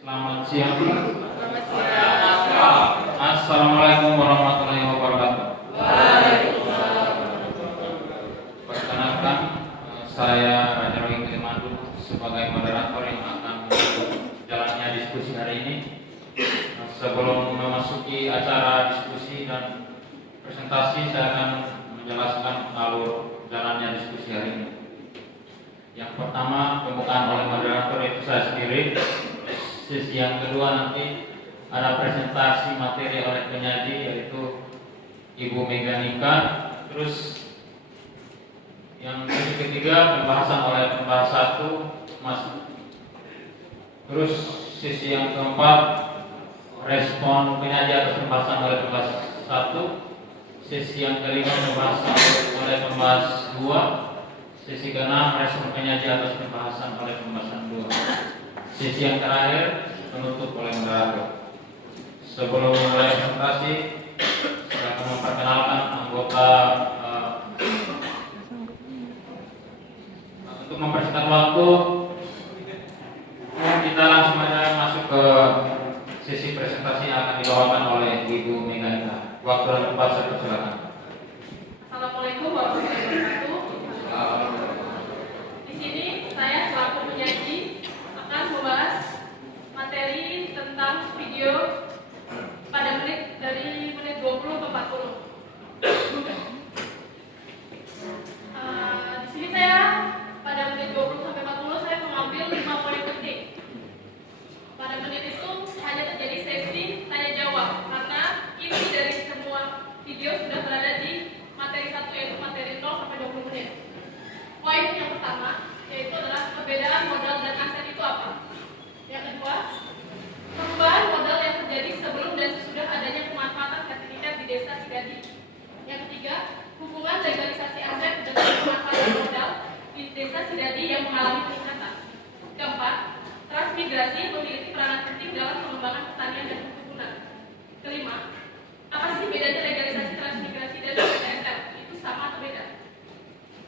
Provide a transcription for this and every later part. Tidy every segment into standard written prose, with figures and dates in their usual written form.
Selamat siang. Assalamualaikum warahmatullahi wabarakatuh. Perkenalkan, saya Raja Roy Kilimandu sebagai moderator yang akan jalannya diskusi hari ini. Sebelum memasuki acara diskusi dan presentasi, saya akan menjelaskan alur jalannya diskusi hari ini. Yang pertama, pembukaan oleh moderator itu saya sendiri. Sesi yang kedua nanti ada presentasi materi oleh penyaji yaitu Ibu Mega Nika. Terus yang ketiga pembahasan oleh pembahas 1 Mas. Terus sesi yang keempat respon penyaji atas pembahasan oleh pembahas 1. Sesi yang kelima pembahasan oleh pembahas 2. Sesi ke-6 respon penyaji atas pembahasan oleh pembahasan 2. Sesi yang terakhir penutup oleh moderator. Sebelum mulai presentasi, saya akan memperkenalkan anggota untuk mempersingkat waktu. Kita langsung aja masuk ke sesi presentasi yang akan dibawakan oleh Ibu Mega Nika. Waktu dan tempat saya persilakan. Assalamualaikum warahmatullahi wabarakatuh. Di sini saya selaku penyaji akan membahas materi tentang video pada dari menit 20 ke 40. Di sini saya pada menit 20 sampai 40 saya mengambil 5 poin penting. Pada menit itu hanya terjadi sesi tanya jawab karena inti dari semua video sudah berada di materi 1 yaitu materi 0 sampai 20 menit. Poin yang pertama yaitu adalah perbedaan modal dan aset itu apa. Yang kedua, perubahan modal yang terjadi sebelum dan sesudah adanya pemanfaatan sertifikat di Desa Sidadi. Yang ketiga, hubungan legalisasi aset dengan pemanfaatan modal di Desa Sidadi yang mengalami peningkatan. Keempat, transmigrasi memiliki peranan penting dalam pengembangan pertanian dan perkebunan. Kelima, apa sih bedanya legalisasi transmigrasi dan PTSL? Itu sama atau beda?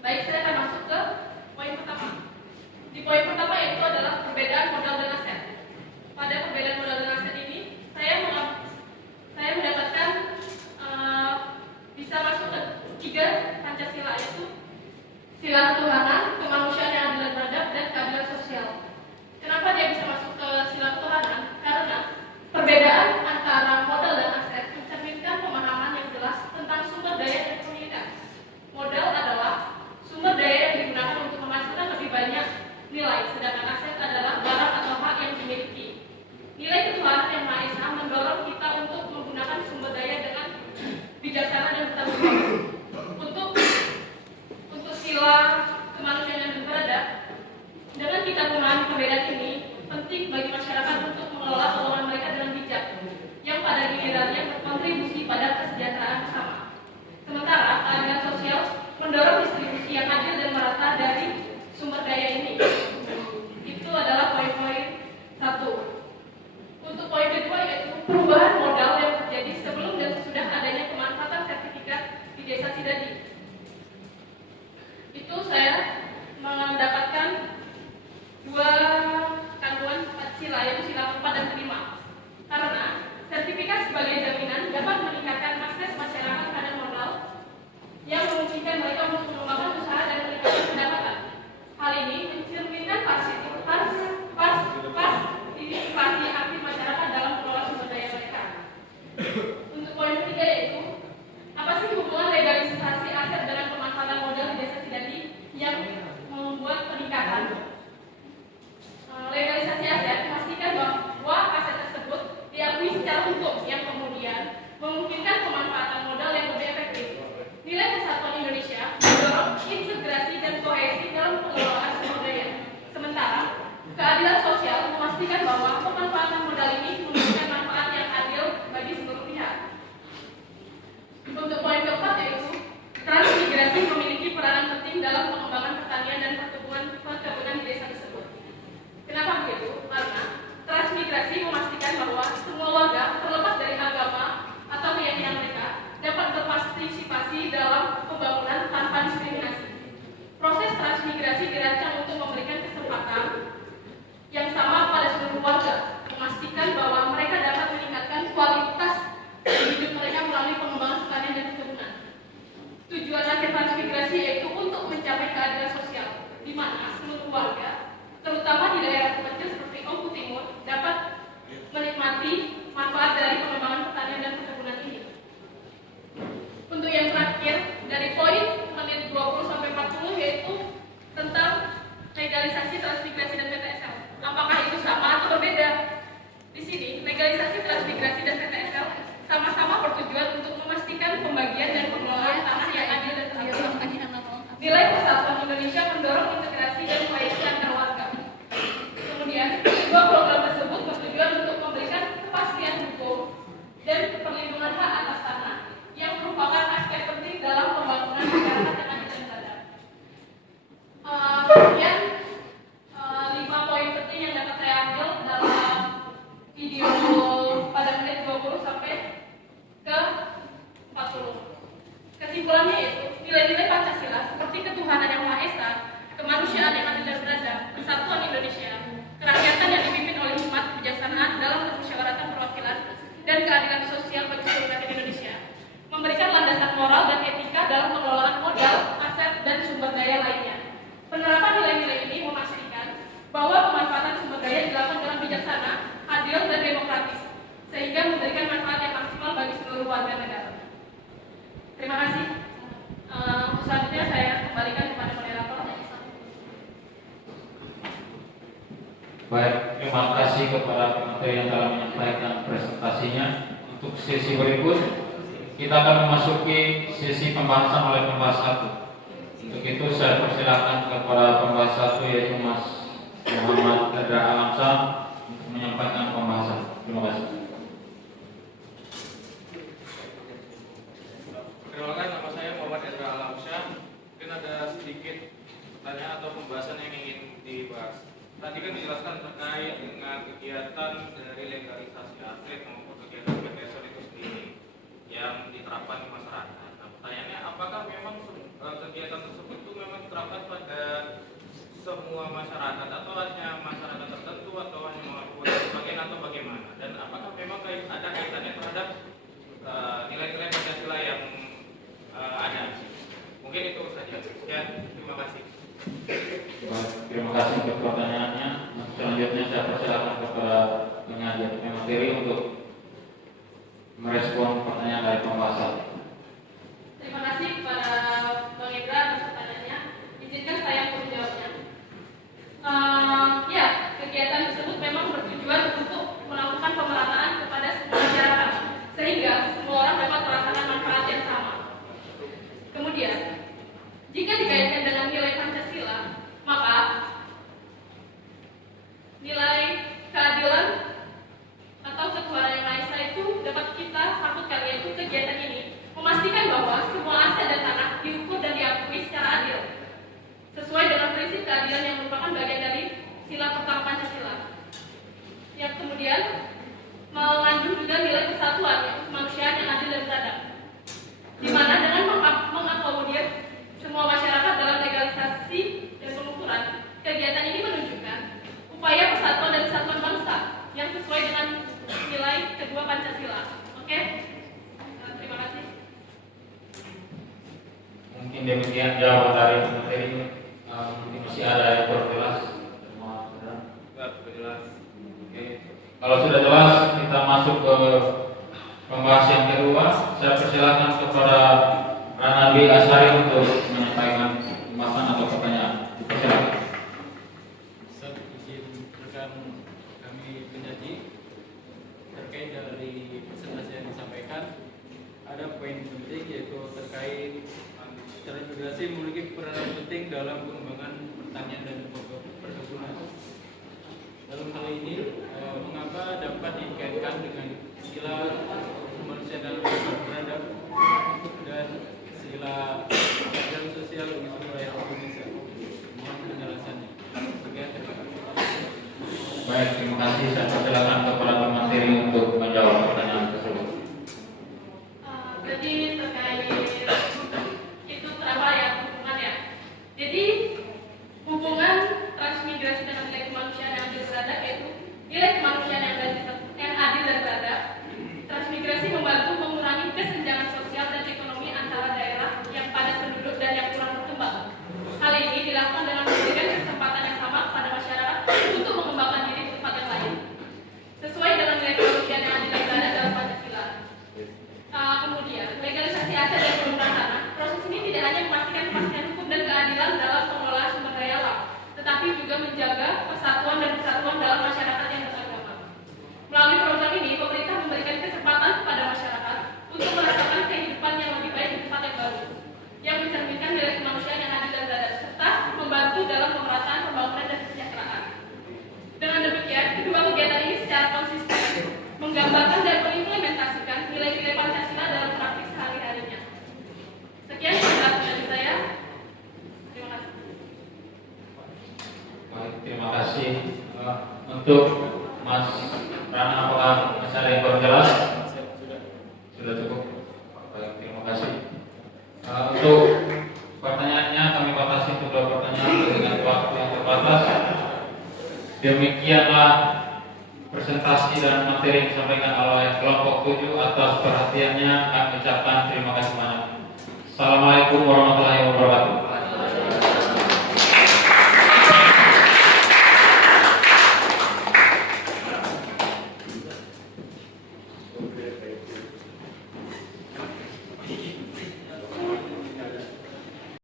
Baik, saya akan masuk ke poin pertama. Di poin pertama yaitu adalah perbedaan modal dan aset. Pada perbedaan modal dan aset ini, saya mendapatkan bisa masuk ke 3 Pancasila yaitu sila ketuhanan, kemanusiaan yang adil dan beradab, dan keadilan sosial. Kenapa dia bisa masuk ke sila ketuhanan? Karena perbedaan antara modal dan aset mencerminkan pemahaman yang jelas tentang sumber daya dan kepemilikan. Modal adalah sumber daya yang digunakan untuk menghasilkan lebih banyak nilai, sedangkan aset adalah barang atau hak yang dimiliki. Nilai ketuhanan yang Maha Esa mendorong kita untuk menggunakan sumber daya dengan bijaksana dan bertanggung jawab. Untuk sila kemanusiaan yang beradab, dengan kita memahami perbedaan ini, penting bagi masyarakat untuk mengelola keuangan mereka dengan bijak, yang pada gilirannya berkontribusi pada kesejahteraan bersama. Sementara keadilan sosial mendorong distribusi yang adil dan merata dari sumber daya ini. Itu adalah poin-poin 1. Untuk poin kedua yaitu perubahan modal yang terjadi sebelum dan sesudah adanya pemanfaatan sertifikat di Desa Sidadi. Itu saya mendapatkan 2 kandungan sila yaitu sila 4 dan 5. Karena sertifikat sebagai jaminan dapat meningkatkan akses masyarakat terhadap modal yang memungkinkan mereka untuk mengembangkan usaha dan meningkatkan pendapatan. Hal ini mencerminkan partisipasi aktif masyarakat dalam pengelolaan sumber daya mereka. Untuk poin ketiga yaitu apa sih hubungan legalisasi aset dengan pemanfaatan modal di Desa Sidadi yang membuat peningkatan? Legalisasi aset memastikan bahwa aset tersebut diakui secara hukum yang kemudian memungkinkan pemanfaatan modal yang lebih efektif. Nilai persatuan Indonesia mendorong integrasi dan kohesi dalam pengelolaan sumber daya. Sementara, keadilan sosial memastikan bahwa pemanfaatan modal ini memberikan manfaat yang adil bagi seluruh pihak. Untuk poin keempat yaitu transmigrasi memiliki peranan penting dalam pengembangan pertanian dan perkebunan di desa tersebut. Kenapa begitu? Karena transmigrasi memastikan bahwa semua warga terlepas dari agama atau keyakinan mereka dapat berpartisipasi dalam pembangunan tanpa diskriminasi. Proses transmigrasi dirancang untuk memberikan kesempatan yang sama pada seluruh warga, kasih kepada pemateri yang telah menyampaikan presentasinya. Untuk sesi berikut, kita akan memasuki sesi pembahasan oleh pembahas satu. Untuk itu saya persilakan kepada pembahas satu yaitu Mas Muhammad Edra Alamsyah untuk menyampaikan pembahasan. Terima kasih. Perkenalkan, nama saya Muhammad Edra Alamsyah. Mungkin ada sedikit pertanyaan atau pembahasan yang ingin dibahas. Tadi kan dijelaskan terkait dengan kegiatan dari legalisasi atlet maupun kegiatan PTSO itu sendiri yang diterapkan di masyarakat. Nah, pertanyaannya, apakah memang kegiatan tersebut itu memang diterapkan pada semua masyarakat atau hanya masyarakat tertentu atau hanya melakukan sebagian atau bagaimana? Dan apakah memang ada kaitannya terhadap nilai-nilai Pancasila yang ada? Mungkin itu saja. Sekian, terima kasih. Terima kasih untuk pertanyaannya. Selanjutnya saya persilakan kepada penyajian materi untuk merespon pertanyaan dari pembahasan. Terima kasih kepada Bang Indra atas pertanyaannya. Izinkan saya untuk menjawabnya. Ya, kegiatan tersebut memang bertujuan untuk melakukan pemerataan kepada semua masyarakat, sehingga semua orang dapat merasakan manfaat yang sama. Kemudian, jika dikaitkan dengan nilai Pancasila, maka nilai keadilan atau ketuhanan yang Maha Esa itu dapat kita sambutkan, yaitu kegiatan ini memastikan bahwa semua aset dan tanah diukur dan diakui secara adil, sesuai dengan prinsip keadilan yang merupakan bagian dari sila pertama Pancasila. Yang kemudian mengandung juga nilai persatuan, yaitu kemanusiaan yang adil dan beradab, di mana dengan mengakomodir semua masyarakat dalam legalisasi dan pengukuran, kegiatan ini menunjukkan upaya persatuan dan kesatuan bangsa yang sesuai dengan nilai kedua Pancasila. Oke? Terima kasih. Mungkin demikian jawaban dari materi. Mungkin masih ada yang kurang jelas. Jelas. Oke. Kalau sudah jelas, kita masuk ke pembahasan yang kedua. Saya persilakan kepada Ranabi Asari untuk menyampaikan pembahasan atau pertanyaan. Persilakan. Izin rekan kami penyaji terkait dari presentasi yang disampaikan, ada poin penting yaitu terkait transmigrasi memiliki peran penting dalam pengembangan pertanian dan perkebunan. Dalam hal ini, mengapa dapat dikaitkan dengan sila kemanusiaan dalam beradab dan sila keadilan sosial bagi seluruh rakyat Indonesia? Mohon penjelasannya. Sekian, terima kasih. Baik, terima kasih. Saya persilakan kepada pemateri untuk menjawab pertanyaan tersebut. Jadi terkait itu kenapa ya hubungan ya? Jadi hubungan transmigrasi dengan nilai kemanusiaan yang adil beradab, yaitu nilai kemanusiaan yang adil dan beradab. Transmigrasi membantu mengurangi kesenjangan sosial dan ekonomi antara daerah yang padat penduduk dan yang kurang berkembang. Hal ini dilakukan dengan memberikan kesempatan yang sama kepada masyarakat untuk mengembangkan diri di tempat yang lain, sesuai dengan nilai kemanusiaan yang adil dan beradab dalam Pancasila. Kemudian, legalisasi aset dan penggunaan tanah. Proses ini tidak hanya memastikan kepastian hukum dan keadilan dalam pengelolaan sumber daya alam, tetapi juga menjaga persatuan dan kesatuan dalam masyarakat yang beragama. Melalui program ini, pemerintah memberikan kesempatan kepada masyarakat untuk merasakan kehidupan yang lebih baik di tempat yang baru, yang mencerminkan nilai kemanusiaan yang adil dan beradab, serta membantu dalam pemerataan pembangunan dan kesejahteraan. Dengan demikian, kedua kegiatan ini secara konsisten menggambarkan dan mengimplementasikan nilai-nilai Pancasila dalam praktik sehari-harinya. Sekian penjelasan dari saya. Terima kasih. Baik, terima kasih. Untuk Mas Rana, apakah masih ada yang kurang jelas? Sudah cukup. Baik, terima kasih. Untuk pertanyaannya kami batasi untuk 2 pertanyaan dengan waktu yang terbatas. Demikianlah presentasi dan materi yang disampaikan oleh kelompok 7. Atas perhatiannya kami ucapkan terima kasih banyak. Assalamualaikum warahmatullahi wabarakatuh.